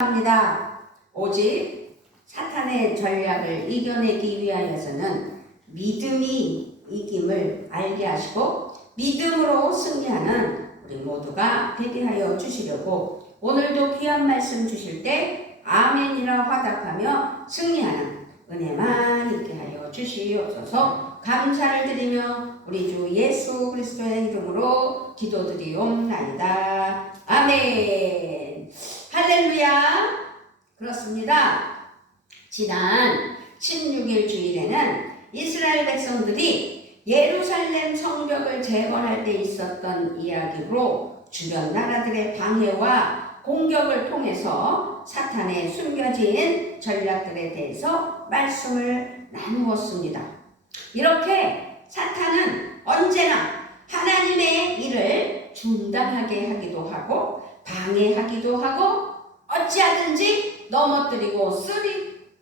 합니다. 오직 사탄의 전략을 이겨내기 위하여서는 믿음이 이김을 알게 하시고 믿음으로 승리하는 우리 모두가 되게 하여 주시려고 오늘도 귀한 말씀 주실 때 아멘이라 화답하며 승리하는 은혜만 있게 하여 주시옵소서. 감사를 드리며 우리 주 예수 그리스도의 이름으로 기도드리옵나이다. 아멘. 할렐루야. 그렇습니다. 지난 16일 주일에는 이스라엘 백성들이 예루살렘 성벽을 재건할 때 있었던 이야기로 주변 나라들의 방해와 공격을 통해서 사탄의 숨겨진 전략들에 대해서 말씀을 나누었습니다. 이렇게 사탄은 언제나 하나님의 일을 중단하게 하기도 하고 방해하기도 하고 어찌하든지 넘어뜨리고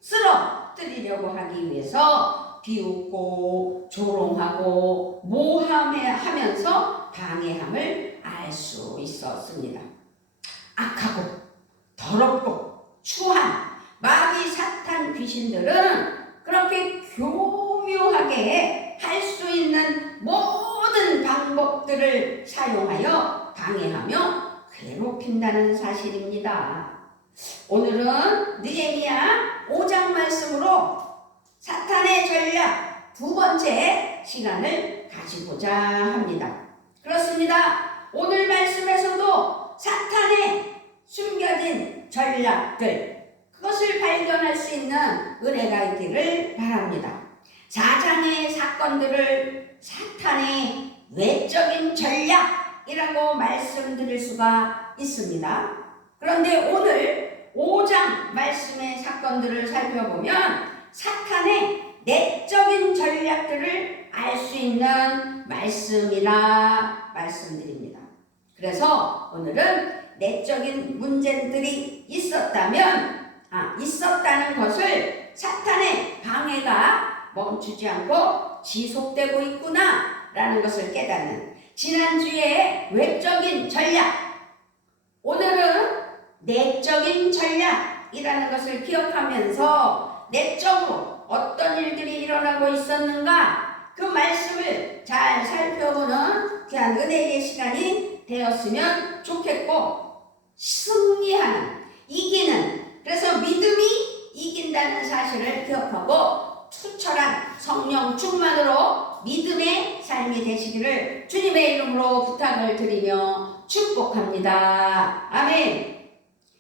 쓰러뜨리려고 하기 위해서 비웃고 조롱하고 모함하면서 방해함을 알 수 있었습니다. 악하고 더럽고 추한 마귀 사탄 귀신들은 그렇게 교묘하게 할 수 있는 모든 방법들을 사용하여 방해하며 괴롭힌다는 사실입니다. 오늘은 느헤미야 5장 말씀으로 사탄의 전략 두 번째 시간을 가지고자 합니다. 그렇습니다. 오늘 말씀에서도 사탄의 숨겨진 전략들, 그것을 발견할 수 있는 은혜가 있기를 바랍니다. 4장의 사건들을 사탄의 외적인 전략이라고 말씀드릴 수가 있습니다. 그런데 오늘 5장 말씀의 사건들을 살펴보면 사탄의 내적인 전략들을 알 수 있는 말씀이라 말씀드립니다. 그래서 오늘은 내적인 문제들이 있었다는 것을 사탄의 방해가 멈추지 않고 지속되고 있구나 라는 것을 깨닫는 지난주에 외적인 전략, 오늘은 내적인 전략이라는 것을 기억하면서 내적으로 어떤 일들이 일어나고 있었는가 그 말씀을 잘 살펴보는 귀한 은혜의 시간이 되었으면 좋겠고, 승리하는, 이기는, 그래서 믿음이 이긴다는 사실을 기억하고 투철한 성령 충만으로 믿음의 삶이 되시기를 주님의 이름으로 부탁을 드리며 축복합니다. 아멘.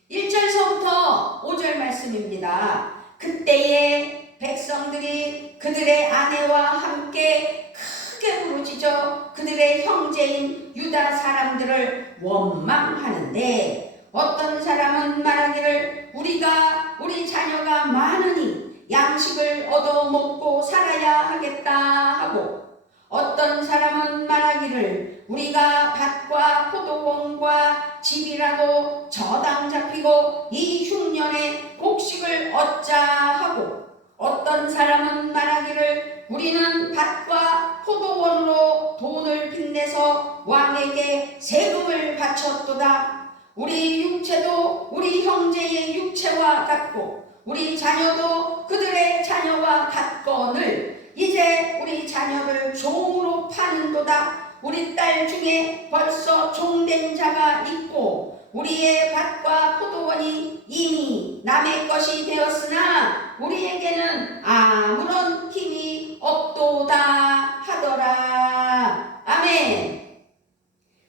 1절서부터 5절 말씀입니다. 그때에 백성들이 그들의 아내와 함께 크게 부르짖어 그들의 형제인 유다 사람들을 원망하는데, 어떤 사람은 말하기를 우리 자녀가 많으니 양식을 얻어 먹고 살아야 하겠다 하고, 어떤 사람은 말하기를 우리가 밭과 포도원과 집이라도 저당 잡히고 이 흉년에 곡식을 얻자 하고, 어떤 사람은 말하기를 우리는 밭과 포도원으로 돈을 빚내서 왕에게 세금을 바쳤도다. 우리 육체도 우리 형제의 육체와 같고 우리 자녀도 그들의 자녀와 같거늘 이제 우리 자녀를 종으로 파는도다. 우리 딸 중에 벌써 종된 자가 있고 우리의 밭과 포도원이 이미 남의 것이 되었으나 우리에게는 아무런 힘이 없도다 하더라. 아멘.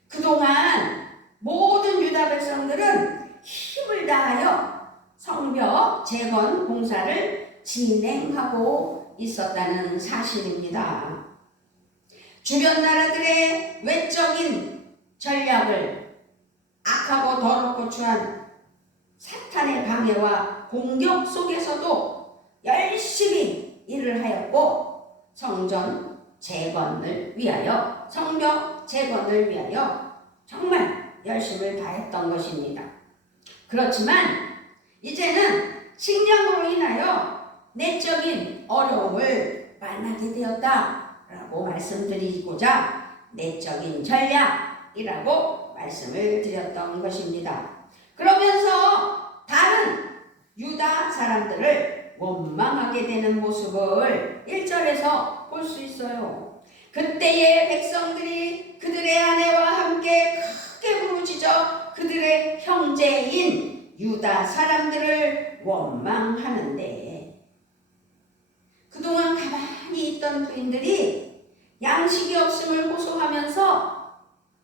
그동안 모든 유다 백성들은 힘을 다하여 성벽 재건 공사를 진행하고 있었다는 사실입니다. 주변 나라들의 외적인 전략을 악하고 더럽고 추한 사탄의 방해와 공격 속에서도 열심히 일을 하였고 성전 재건을 위하여, 성벽 재건을 위하여 정말 열심을 다했던 것입니다. 그렇지만 이제는 식량으로 인하여 내적인 어려움을 만나게 되었다라고 말씀드리고자 내적인 전략이라고 말씀을 드렸던 것입니다. 그러면서 다른 유다 사람들을 원망하게 되는 모습을 1절에서 볼 수 있어요. 그때의 백성들이 그들의 아내와 함께 크게 부르짖어 그들의 형제인 유다 사람들을 원망하는데, 그동안 가만히 있던 부인들이 양식이 없음을 호소하면서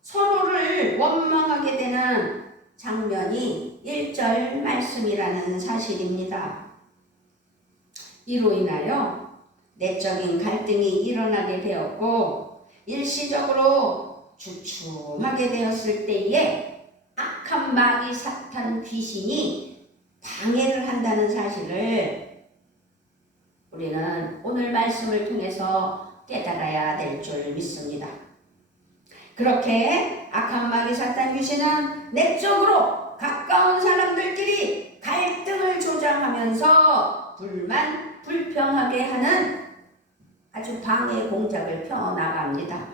서로를 원망하게 되는 장면이 1절 말씀이라는 사실입니다. 이로 인하여 내적인 갈등이 일어나게 되었고 일시적으로 주춤하게 되었을 때에 악한 마귀 사탄 귀신이 방해를 한다는 사실을 우리는 오늘 말씀을 통해서 깨달아야 될 줄 믿습니다. 그렇게 악한 마귀 사탄 귀신은 내적으로 가까운 사람들끼리 갈등을 조장하면서 불평하게 하는 아주 방해 공작을 펴나갑니다.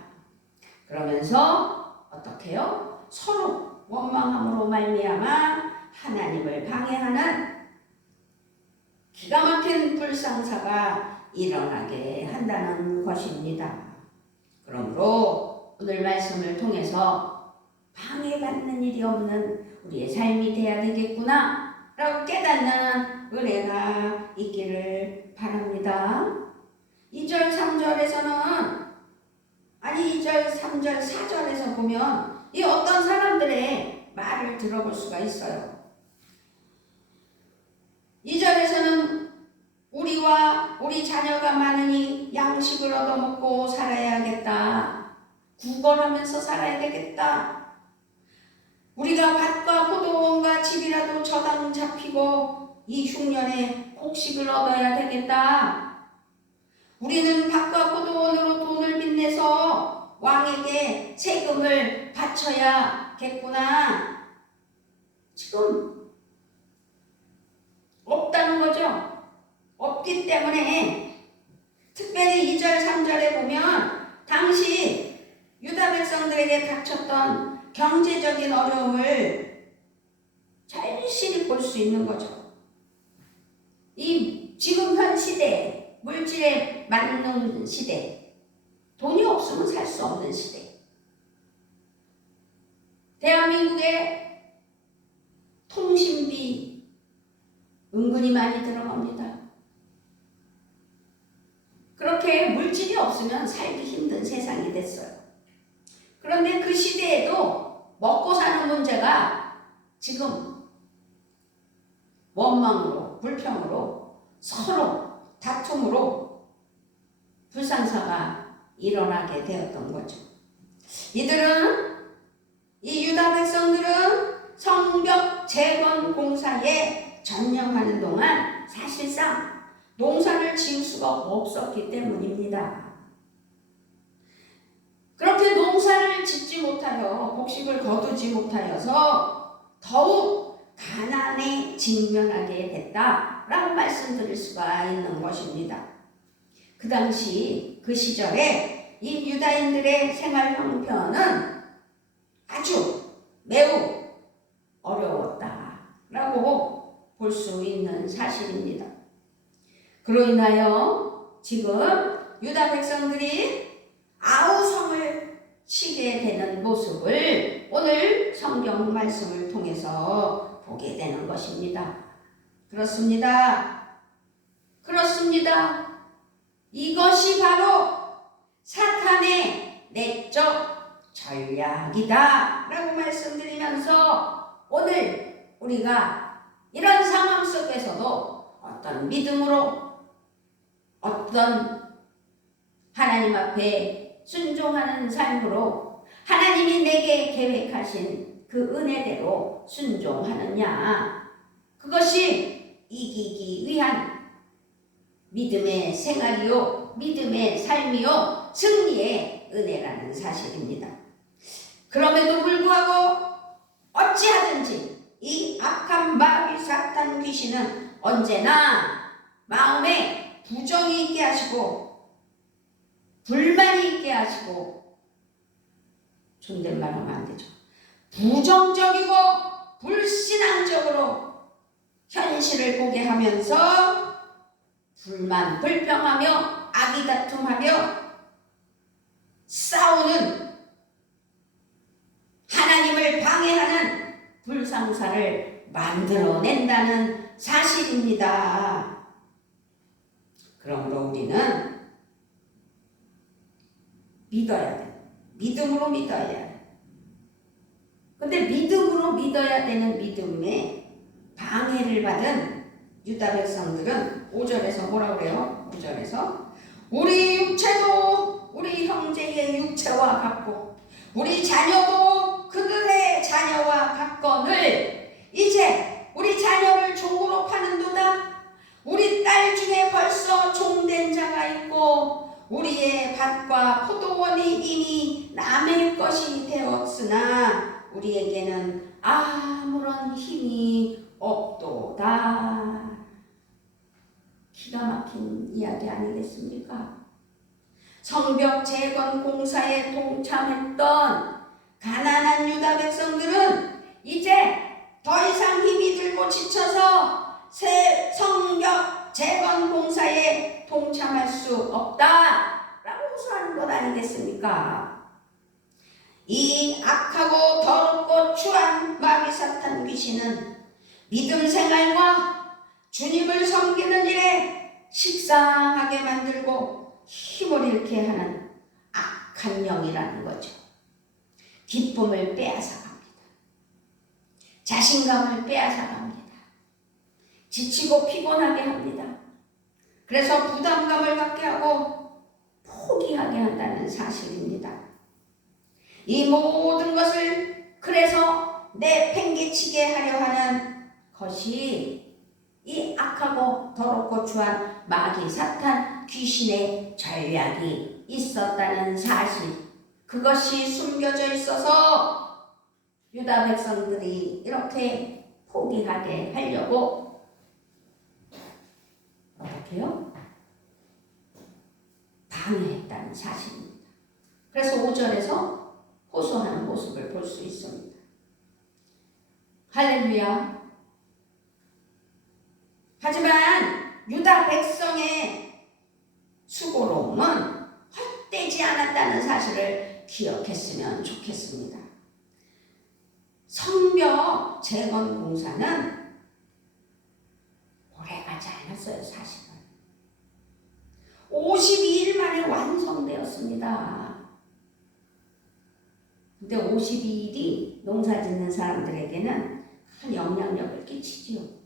그러면서 어떻게 해요? 서로 원망함으로 말미암아 하나님을 방해하는 기가 막힌 불상사가 일어나게 한다는 것입니다. 그러므로 오늘 말씀을 통해서 방해받는 일이 없는 우리의 삶이 돼야 되겠구나 라고 깨닫는 은혜가 있기를 바랍니다. 2절 3절에서는 2절 3절 4절에서 보면 이 어떤 사람들의 말을 들어볼 수가 있어요. 2절에서는 우리와 우리 자녀가 많으니 양식을 얻어먹고 살아야겠다. 구걸하면서 살아야 되겠다. 우리가 밭과 포도원과 집이라도 저당 잡히고 이 흉년에 곡식을 얻어야 되겠다. 우리는 밭과 포도원으로 돈을 빚내서 왕에게 세금을 바쳐야겠구나. 지금 없다는 거죠. 없기 때문에 특별히 2절 3절에 보면 당시 유다 백성들에게 닥쳤던 경제적인 어려움을 절실히 볼 수 있는 거죠. 이 지금 현 시대, 물질에 맞는 시대, 돈이 없으면 살 수 없는 시대. 대한민국의 통신비 은근히 많이 들어갑니다. 그렇게 물질이 없으면 살기 힘든 세상이 됐어요. 그런데 그 시대에도 먹고 사는 문제가 지금 원망으로, 불평으로, 서로 다툼으로 불상사가 일어나게 되었던 거죠. 이 유다 백성들은 성벽 재건 공사에 전념하는 동안 사실상 농사를 지을 수가 없었기 때문입니다. 그렇게 농사를 짓지 못하여 곡식을 거두지 못하여서 더욱 가난에 직면하게 됐다라고 말씀드릴 수가 있는 것입니다. 그 당시 그 시절에 이 유다인들의 생활 형편은 아주 매우 어려웠다라고 볼 수 있는 사실입니다. 그로 인하여 지금 유다 백성들이 아우성을 치게 되는 모습을 오늘 성경 말씀을 통해서 보게 되는 것입니다. 그렇습니다. 이것이 바로 사탄의 내적 전략이다 라고 말씀드리면서 오늘 우리가 이런 상황 속에서도 어떤 믿음으로 어떤 하나님 앞에 순종하는 삶으로 하나님이 내게 계획하신 그 은혜대로 순종하느냐, 그것이 이기기 위한 믿음의 생활이요, 믿음의 삶이요, 승리의 은혜라는 사실입니다. 그럼에도 불구하고 어찌하든지 이 악한 마귀 사탄 귀신은 언제나 마음에 부정이 있게 하시고 불만이 있게 하시고, 존댓말 하면 안 되죠. 부정적이고 불신앙적으로 현실을 보게 하면서 불만 불평하며 아기다툼하며 싸우는 하나님을 방해하는 불상사를 만들어낸다는 사실입니다. 그러므로 우리는 믿어야 돼. 믿음으로 믿어야 돼. 근데 믿음으로 믿어야 되는 믿음에 방해를 받은 유다 백성들은 5절에서 뭐라 그래요? 5절에서 우리 육체도 우리 형제의 육체와 같고 우리 자녀도 그들의 자녀와 같거늘 이제 우리 자녀를 종으로 파는도다. 우리 딸 중에 벌써 종된 자가 있고 우리의 밭과 포도원이 이미 남의 것이 되었으나 우리에게는 아무런 힘이 없도다. 기가 막힌 이야기 아니겠습니까? 성벽 재건 공사에 동참했던 가난한 유다 백성들은 이제 더 이상 힘이 들고 지쳐서 새 성벽 재건 공사에 동참할 수 없다라고 호소하는 것 아니겠습니까? 이 악하고 더럽고 추한 마귀 사탄 귀신은 믿음 생활과 주님을 섬기는 일에 식상하게 만들고 힘을 잃게 하는 악한 영이라는 거죠. 기쁨을 빼앗아갑니다. 자신감을 빼앗아갑니다. 지치고 피곤하게 합니다. 그래서 부담감을 갖게 하고 포기하게 한다는 사실입니다. 이 모든 것을 그래서 내팽개치게 하려 하는 것이 이 악하고 더럽고 추한 마귀 사탄 귀신의 전략이 있었다는 사실, 그것이 숨겨져 있어서 유다 백성들이 이렇게 포기하게 하려고 어떻게요? 방해했다는 사실입니다. 그래서 5절에서 호소하는 모습을 볼 수 있습니다. 할렐루야. 하지만 유다 백성의 수고로움은 헛되지 않았다는 사실을 기억했으면 좋겠습니다. 성벽 재건 공사는 오래가지 않았어요. 사실은 52일 만에 완성되었습니다. 근데 52일이 농사 짓는 사람들에게는 큰 영향력을 끼치지요.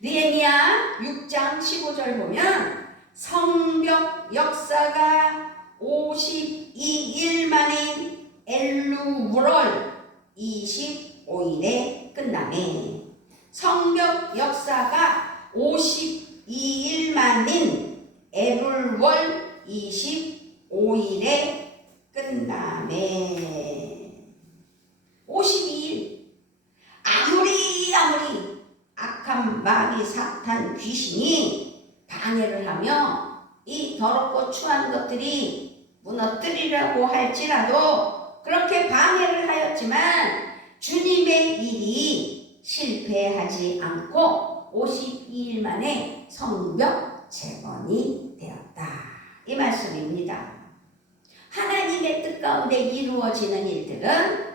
느헤미야 6장 15절 보면 성벽 역사가 52일 만인 엘루월 25일에 끝나매. 성벽 역사가 52일 만인 엘루월 25일에 끝나매. 52일. 아무리 악한 마귀 사탄 귀신이 방해를 하며 이 더럽고 추한 것들이 무너뜨리려고 할지라도 그렇게 방해를 하였지만 주님의 일이 실패하지 않고 52일 만에 성벽 재건이 되었다. 이 말씀입니다. 하나님의 뜻 가운데 이루어지는 일들은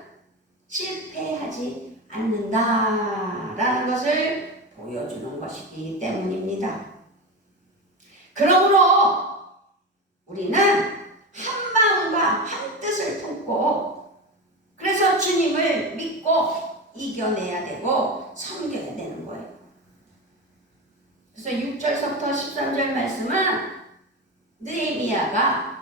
실패하지 않는다라는 것을 보여주는 것이기 때문입니다. 그러므로 우리는 한 마음과 한 뜻을 품고 그래서 주님을 믿고 이겨내야 되고 섬겨야 되는 거예요. 그래서 6절서부터 13절 말씀은 느헤미야가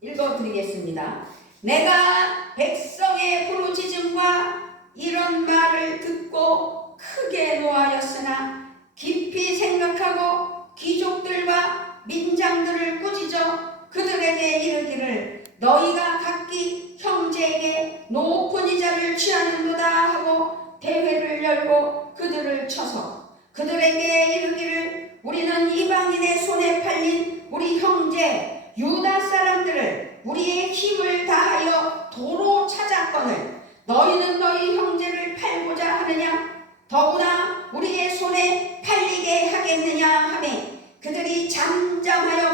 읽어드리겠습니다. 내가 백성의 부르짖음과 이런 말을 듣고 크게 노하였으나 깊이 생각하고 귀족들과 민장들을 꾸짖어 그들에게 이르기를 너희가 각기 형제에게 높은 이자를 취하는도다 하고 대회를 열고 그들을 쳐서 그들에게 이르기를 우리는 이방인의 손에 팔린 우리 형제 유다 사람들을 우리의 힘을 다하여 도로 찾았거늘 너희는 너희 형제를 팔고자 하느냐? 더구나 우리의 손에 팔리게 하겠느냐 하며 그들이 잠잠하여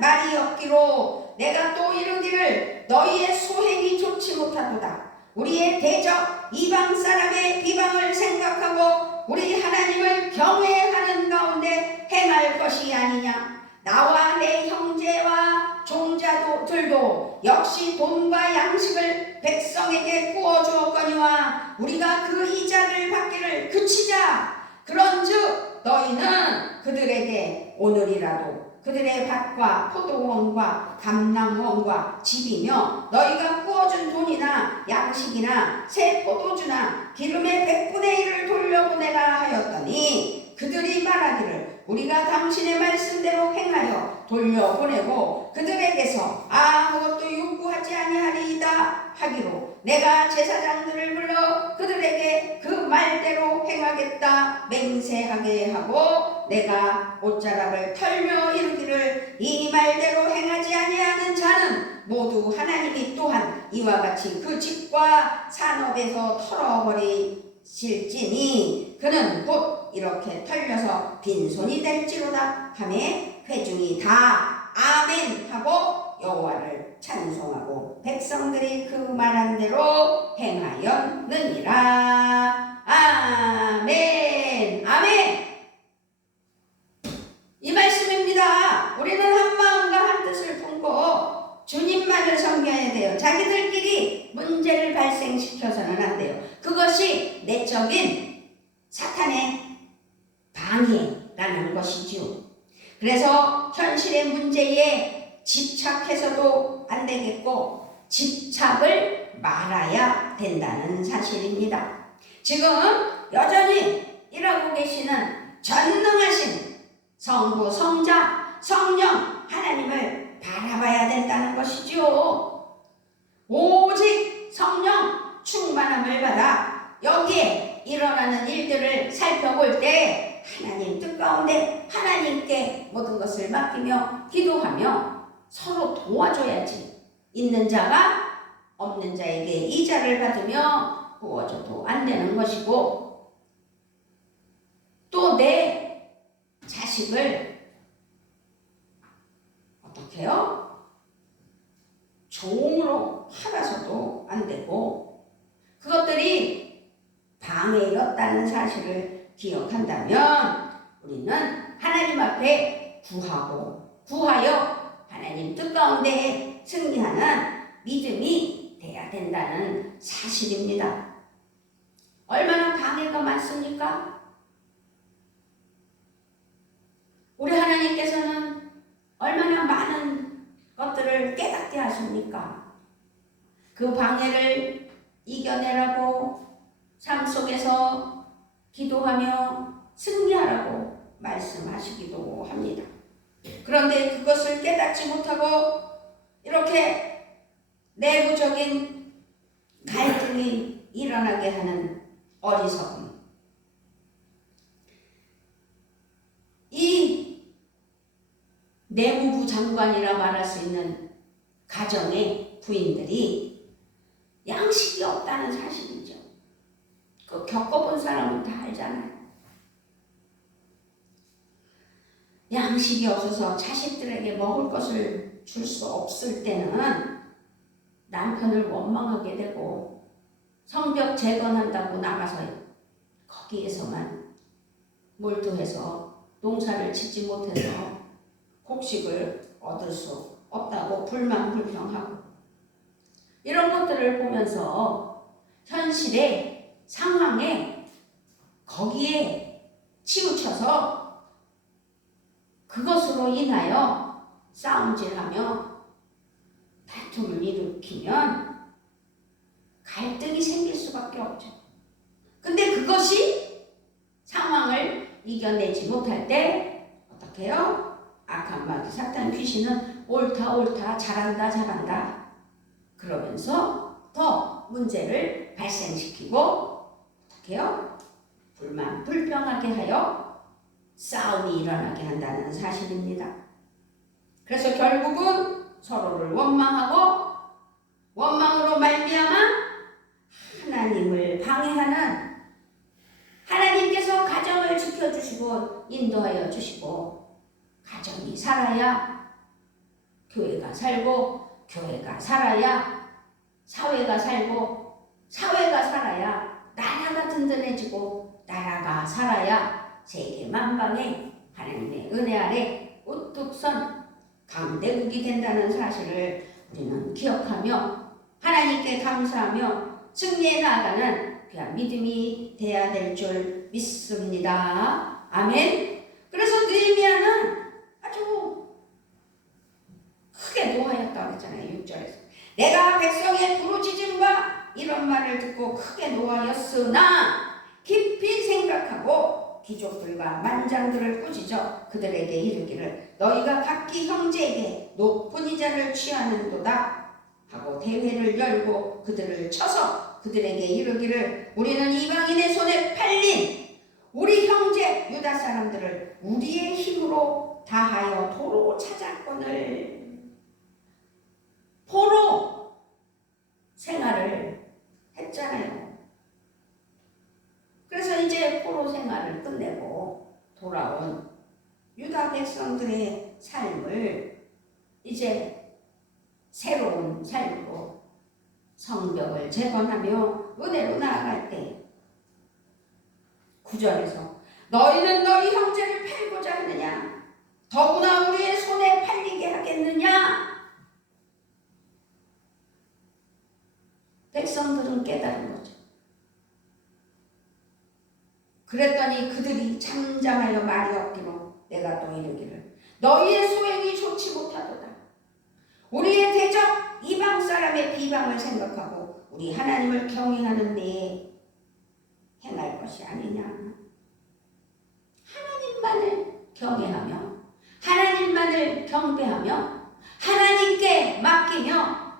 말이 없기로 내가 또 이르기를 너희의 소행이 좋지 못하도다. 우리의 대적 이방 사람의 비방을 생각하고 우리 하나님을 경외하는 가운데 행할 것이 아니냐. 나와 내 형제와 종자들도 역시 돈과 양식을 백성에게 구워주었거니와 우리가 그 이자를 받기를 그치자. 그런즉 너희는 그들에게 오늘이라도 그들의 밭과 포도원과 감람원과 집이며 너희가 구워준 돈이나 양식이나 새 포도주나 기름의 100분의 1을 돌려보내라 하였더니 그들이 말하기를 우리가 당신의 말씀대로 행하여 돌려보내고 그들에게서 아무것도 요구하지 아니하리이다 하기로 내가 제사장들을 불러 그들에게 그 말대로 행하겠다 맹세하게 하고 내가 옷자락을 털며 이르기를 이 말대로 행하지 아니하는 자는 모두 하나님이 또한 이와 같이 그 집과 산업에서 털어버리실지니 그는 곧 이렇게 털려서 빈손이 될지로다 하며 회중이 다 아멘 하고 여호와를 찬송하고 백성들이 그 말한 대로 행하였느니라. 아멘. 아멘. 이 말씀입니다. 우리는 한 마음과 한 뜻을 품고 주님만을 섬겨야 돼요. 자기들끼리 문제를 발생시켜서는 안 돼요. 그것이 내적인 사탄의 방해라는 것이죠. 그래서 현실의 문제에 집착해서도 안 되겠고 집착을 말아야 된다는 사실입니다. 지금 여전히 일하고 계시는 전능하신 성부, 성자, 성령 하나님을 바라봐야 된다는 것이죠. 오직 성령 충만함을 받아 여기에 일어나는 일들을 살펴볼 때 하나님 뜻 가운데 하나님께 모든 것을 맡기며 기도하며 서로 도와줘야지. 있는 자가 없는 자에게 이자를 받으며 구워줘도 안 되는 것이고 또 내 자식을 어떻게 해요? 종으로 팔아서도 안 되고 그것들이 방해였다는 사실을 기억한다면 우리는 하나님 앞에 구하여 하나님 뜻 가운데 승리하는 믿음이 돼야 된다는 사실입니다. 얼마나 방해가 많습니까? 우리 하나님께서는 얼마나 많은 것들을 깨닫게 하십니까? 그 방해를 이겨내라고 삶 속에서 기도하며 승리하라고 말씀하시기도 합니다. 그런데 그것을 깨닫지 못하고 이렇게 내부적인 갈등이 일어나게 하는 어리석음. 이 내무부 장관이라 말할 수 있는 가정의 부인들이 양식이 없다는 사실이죠. 그 겪어본 사람은 다 알잖아요. 양식이 없어서 자식들에게 먹을 것을 줄 수 없을 때는 남편을 원망하게 되고 성벽 재건한다고 나가서 거기에서만 몰두해서 농사를 짓지 못해서 곡식을 얻을 수 없다고 불만불평하고 이런 것들을 보면서 현실의 상황에 거기에 치우쳐서 그것으로 인하여 싸움질하며 다툼을 일으키면 갈등이 생길 수밖에 없죠. 근데 그것이 상황을 이겨내지 못할 때 어떻게 해요? 악한 마귀 사탄 귀신은 옳다 잘한다 그러면서 더 문제를 발생시키고 어떻게 해요? 불평하게 하여 싸움이 일어나게 한다는 사실입니다. 그래서 결국은 서로를 원망하고 원망으로 말미암아 하나님을 방해하는, 하나님께서 가정을 지켜주시고 인도하여 주시고 가정이 살아야 교회가 살고, 교회가 살아야 사회가 살고, 사회가 살아야 나라가 든든해지고, 나라가 살아야 세계 만방에 하나님의 은혜 아래 우뚝 선 강대국이 된다는 사실을 우리는 기억하며 하나님께 감사하며 승리해 나아가는 귀한 믿음이 되어야 될 줄 믿습니다. 아멘. 그래서 느헤미야는 아주 크게 노하였다고 했잖아요. 6절에서 내가 백성의 부르짖음과 이런 말을 듣고 크게 노하였으나 깊이 생각하고 귀족들과 만장들을 꾸짖어 그들에게 이르기를 너희가 각기 형제에게 높은 이자를 취하는도다 하고 대회를 열고 그들을 쳐서 그들에게 이르기를 우리는 이방인의 손에 팔린 우리 형제 유다 사람들을 우리의 힘으로 다하여 도로 찾았거늘. 포로 생활을 했잖아요. 그래서 이제 포로 생활을 끝내고 돌아온 유다 백성들의 삶을 이제 새로운 삶으로 성벽을 재건하며 은혜로 나아갈 때 9절에서 너희는 너희 형제를 팔고자 하느냐? 더구나 우리의 손에 팔리게 하겠느냐? 백성들은 깨달은 거죠. 그랬더니 그들이 잠잠하여 말이 없기로 내가 또 이르기를 너희의 소행이 좋지 못하도다. 우리의 대적 이방 사람의 비방을 생각하고 우리 하나님을 경외하는 데에 행할 것이 아니냐. 하나님만을 경외하며 하나님만을 경배하며 하나님께 맡기며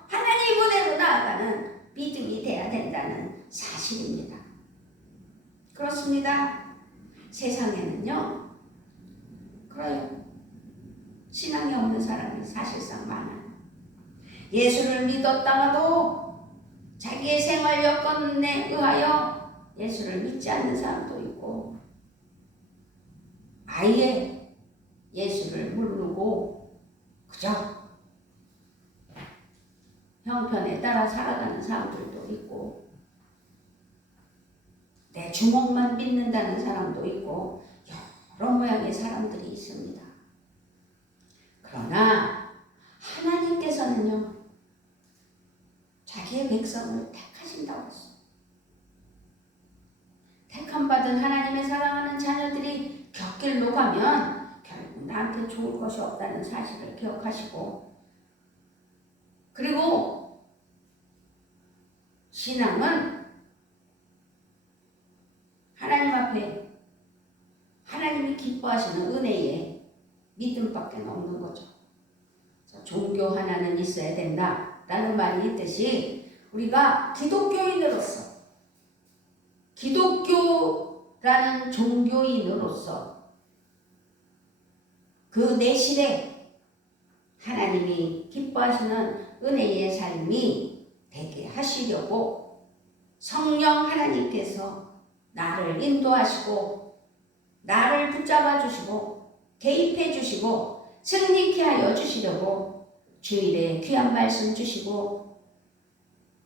하나님 은혜로 나아가는 믿음이 돼야 된다는 사실입니다. 그렇습니다. 세상에는요, 그래요. 신앙이 없는 사람이 사실상 많아요. 예수를 믿었다가도 자기의 생활 여건에 의하여 예수를 믿지 않는 사람도 있고, 아예 예수를 모르고 그저 형편에 따라 살아가는 사람들도 있고, 내 주먹만 믿는다는 사람도 있고, 여러 모양의 사람들이 있습니다. 그러나 하나님께서는요, 자기의 백성을 택하신다고 했어요. 택함받은 하나님의 사랑하는 자녀들이 곁길로 가면 결국 나한테 좋을 것이 없다는 사실을 기억하시고, 그리고 신앙은 하나님 앞에 하나님이 기뻐하시는 은혜에 믿음밖에 없는 거죠. 종교 하나는 있어야 된다라는 말이 있듯이 우리가 기독교인으로서, 기독교라는 종교인으로서 그 내실에 하나님이 기뻐하시는 은혜의 삶이 되게 하시려고 성령 하나님께서 나를 인도하시고 나를 붙잡아 주시고 개입해 주시고 승리케 하여 주시려고 주일에 귀한 말씀 주시고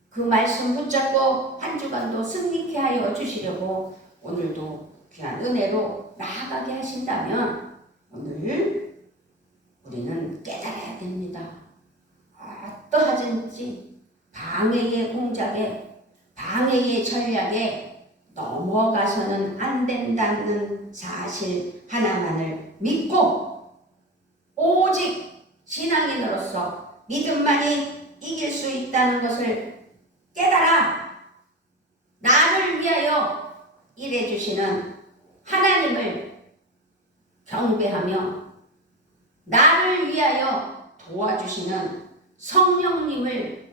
그 말씀 붙잡고 한 주간도 승리케 하여 주시려고 오늘도 귀한 은혜로 나아가게 하신다면 오늘 우리는 깨달아야 됩니다. 어떠하든지 방해의 공작에, 방해의 전략에 넘어가서는 안 된다는 사실 하나만을 믿고 오직 신앙인으로서 믿음만이 이길 수 있다는 것을 깨달아 나를 위하여 일해주시는 하나님을 경배하며 나를 위하여 도와주시는 성령님을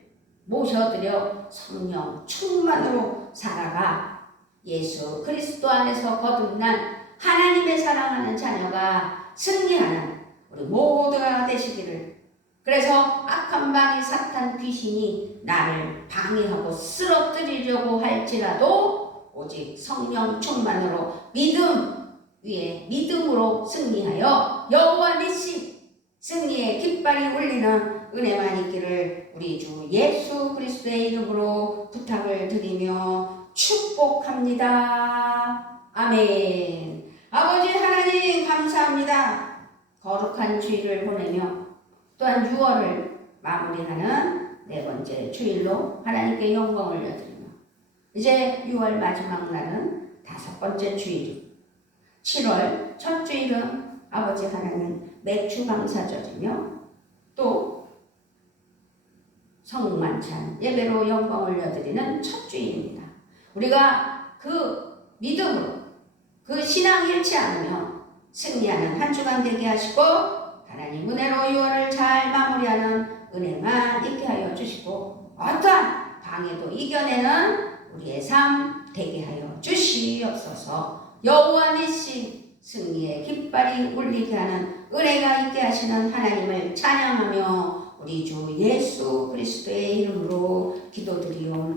모셔드려 성령 충만으로 살아가 예수 그리스도 안에서 거듭난 하나님의 사랑하는 자녀가 승리하는 우리 모두가 되시기를 그래서 악한 마귀 사탄 귀신이 나를 방해하고 쓰러뜨리려고 할지라도 오직 성령 충만으로 믿음 위에 믿음으로 승리하여 여호와 니시 승리의 깃발이 울리는 은혜만 있기를 우리 주 예수 그리스도의 이름으로 부탁을 드리며 축복합니다. 아멘. 아버지 하나님 감사합니다. 거룩한 주일을 보내며 또한 6월을 마무리하는 네 번째 주일로 하나님께 영광을 올려드리며 이제 6월 마지막 날은 5번째 주일 7월 첫 주일은 아버지 하나님 맥주 감사절이며 또 성만찬 예배로 영광 올려드리는 첫 주일입니다. 우리가 그 믿음으로 그 신앙 잃지 않으며 승리하는 한 주간 되게 하시고 하나님 은혜로 6월을 잘 마무리하는 은혜만 있게 하여 주시고 어떠한 방해도 이겨내는 우리의 삶 되게 하여 주시옵소서. 여호와 니시 승리의 깃발이 울리게 하는 은혜가 있게 하시는 하나님을 찬양하며 우리 주 예수 그리스도의 이름으로 기도드리옵나이다.